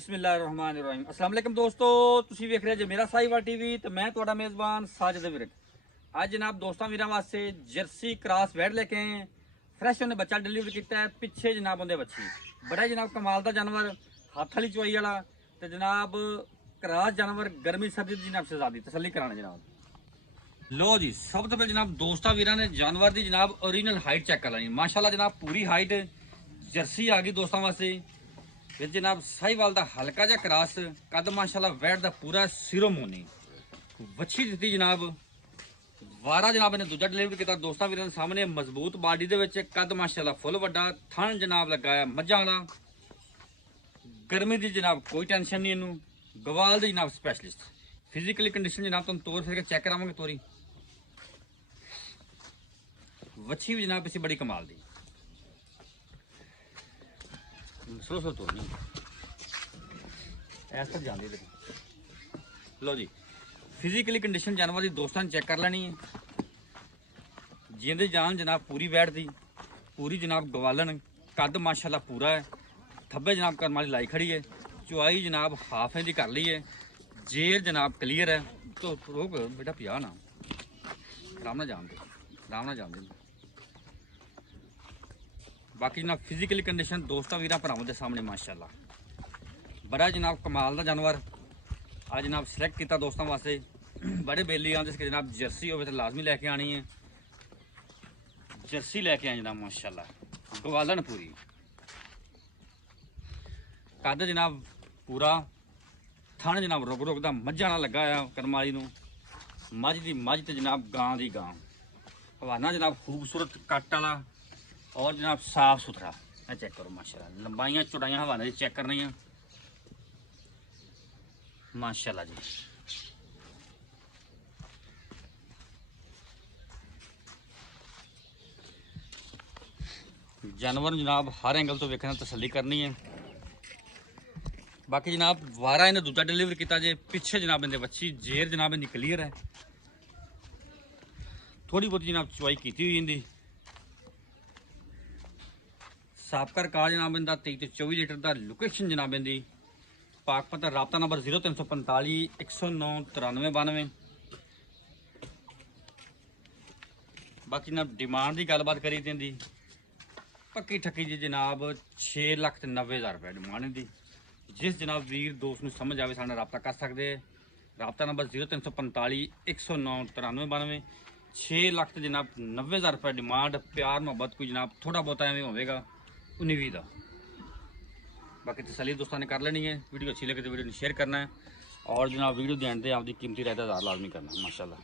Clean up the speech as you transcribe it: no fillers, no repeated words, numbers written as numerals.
बिस्मिल्लाहिर्रहमानिर्रहीम अस्सलाम वालेकुम दोस्तों, ਤੁਸੀਂ ਵੇਖ ਰਹੇ ਜੇ ਮੇਰਾ ਸਾਈਵਾਲ ਟੀਵੀ ਤੇ ਮੈਂ ਤੁਹਾਡਾ ਮੇਜ਼ਬਾਨ ਸਾਜਦ ਵਿਰਕ। ਅੱਜ ਜਨਾਬ ਦੋਸਤਾਂ ਵੀਰਾਂ ਵਾਸਤੇ ਜਰਸੀ ਕ੍ਰਾਸ ਵੈਡ ਲੈ ਕੇ ਆਏ ਹਾਂ। ਫਰੈਸ਼ ਉਹਨੇ ਬੱਚਾ ਡਿਲੀਵਰ ਕੀਤਾ ਹੈ। ਪਿੱਛੇ ਜਨਾਬ ਉਹਦੇ ਬੱਚੀ ਬੜਾ ਜਨਾਬ ਕਮਾਲ ਦਾ ਜਾਨਵਰ, ਹੱਥ ਵਾਲੀ ਚੁਆਈ ਵਾਲਾ ਤੇ ਜਨਾਬ ਕ੍ਰਾਸ ਜਾਨਵਰ ਗਰਮੀ ਸਰਦੀ ਦੀ ਜਨਾਬ ਸ਼ਹਿਜ਼ਾਦੀ ਤਸੱਲੀ ਕਰਾਣਾ ਜਨਾਬ। लो जी, सब तो पहले जनाब दोस्तों वीर ने जानवर की जनाब ओरिजिनल हाइट चेक कर लेनी। माशाल्लाह जनाब पूरी हाइट जर्सी आ गई दोस्तों वास्ते। फिर जनाब साहिवाल का हल्का जा क्रॉस कद माशाल्लाह वैट का पूरा सिरों मोनी वच्छी दी जनाब। वारा जनाब ने दूजा डिलीवर किया दोस्तों वीर सामने। मजबूत बॉडी के कद माशाल्लाह फुल वड्डा थन जनाब लगाया मझां वाला। गर्मी की जनाब कोई टेंशन नहीं इनू। गवाल दी जनाब स्पैशलिस्ट फिजिकली कंडीशन जनाब तुम तोड़ फिर चेक करावे तोरी। वच्छी भी जनाब इसी बड़ी कमाल दी। स्लो स्लो तोड़नी ऐस तक जाती। लो जी, फिजिकली कंडीशन जानवर की दोस्तों ने चेक कर लेनी है। जिंदे जान जनाब पूरी वैट दी, पूरी जनाब गवालन कद माशाल्लाह पूरा है। थब्बे जनाब करम वाली लाई खड़ी है। चुआई जनाब हाफ इंच कर ली है। जेर जनाब क्लीयर है। तो रोक बेटा पिया ना, आराम ना जान दे, आराम ना जान दे। बाकी जनाब फिजिकली कंडीशन दोस्तों वीर भरावां के सामने माशाल्लाह बड़ा जनाब कमाल का जानवर आज जनाब सिलेक्ट किया दोस्तों वास्ते। बड़े बेली आते जनाब जर्सी हो तो लाजमी लैके आनी है। जर्सी लैके आए जनाब माशाल्लाह गवालन पूरी कद जनाब पूरा थन जनाब रुक रुक का मझा ना लगा आ करम वाली नूं। मझ की मझ तो जनाब गां की गां। हवाना जनाब खूबसूरत कट वाला और जनाब साफ सुथरा है। चेक करो माशाल्लाह लंबाइयां चौड़ाइयां हवाना जी चेक करनी है माशाल्लाह जी। जानवर जनाब हर एंगल तो वेखना तसल्ली करनी है। बाकी जनाब वारा इन्हें दूजा डिलीवर किया जे। पिछे जनाब इन्हें बच्ची जेर जनाब इनकी क्लीयर है। थोड़ी बहुत जनाब चुआई की हुई इनकी। साबका रिकॉर्ड जनाब इनका 23 तो 24 लीटर का। लोकेशन जनाब इनकी पाकपत राबता नंबर 0345 109 93 92। बाकी जनाब डिमांड की गलबात करी दी पक्की ठक्की जी जनाब 6,90,000 रुपये डिमांड इनकी। जिस जनाब वीर दोस्त में समझ आए साढ़े रबता कर सकते। रबता नंबर 0345 109 93 92। 6,00,000 जनाब 90,000 रुपये डिमांड। प्यार मुहब्बत कोई जनाब थोड़ा बहुत एवं होगा 19-20 का। बाकी तसली दोस्तों ने कर लेनी है। वीडियो अच्छी लगे तो वीडियो ने शेयर करना है और जनाब वीडियो ध्यान से आपकी कीमती रहता लाजमी करना है माशाल्लाह।